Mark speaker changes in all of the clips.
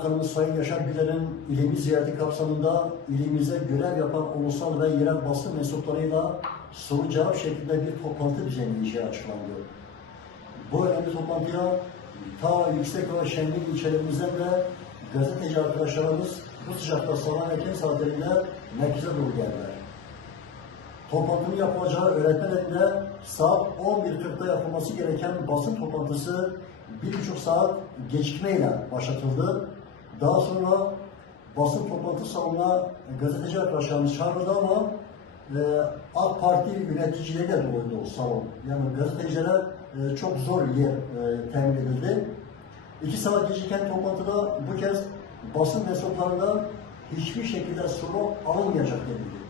Speaker 1: Bakanımız Sayın Yaşar Güler'in ilimiz ziyareti kapsamında ilimize görev yapan ulusal ve yerel basın mensuplarıyla soru cevap şeklinde bir toplantı düzenleyeceği açıklandı. Bu önemli toplantıya ta yüksek ve şenlik ilçelerimizden de gazeteci arkadaşlarımız bu sıcakta sabah erken saatlerinde merkeze doğru geldiler. Toplantının yapılacağı öğretmen evinde saat 11.40'da yapılması gereken basın toplantısı bir buçuk saat gecikmeyle başlatıldı. Daha sonra basın toplantı salonuna gazeteci arkadaşlarımız çağrıldı ama e, AK Parti yöneticileri de doluydu o salon. Yani gazetecilere e, çok zor yer e, temin edildi. İki saat geciken toplantıda bu kez basın mensuplarından hiçbir şekilde soru alınmayacak denildi.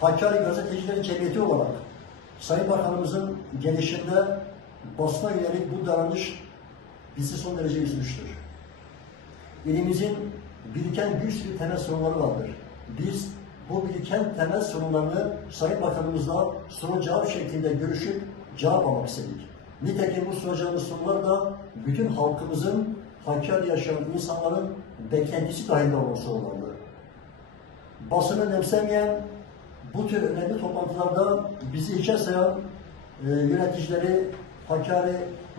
Speaker 1: Hakkari Gazetecileri Cemiyeti olarak Sayın Bakanımızın gelişinde basına yönelik bu davranış bizi son derece üzmüştür. İlimizin biriken bir sürü temel sorunları vardır. Biz bu biriken temel sorunlarını Sayın Bakanımızla soru cevap şeklinde görüşüp cevap almak istedik. Nitekim bu soracağımız sorular da bütün halkımızın Hakkari yaşayan insanların beklentisi dahilinde olan sorulardı. Basını önemsemeyen bu tür önemli toplantılarda bizi içe sayan e, yöneticileri Hakkari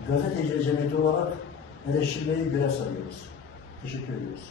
Speaker 1: Gazetecileri Cemiyeti olarak eleştirmeyi görev sayıyoruz. Teşekkür ediyoruz.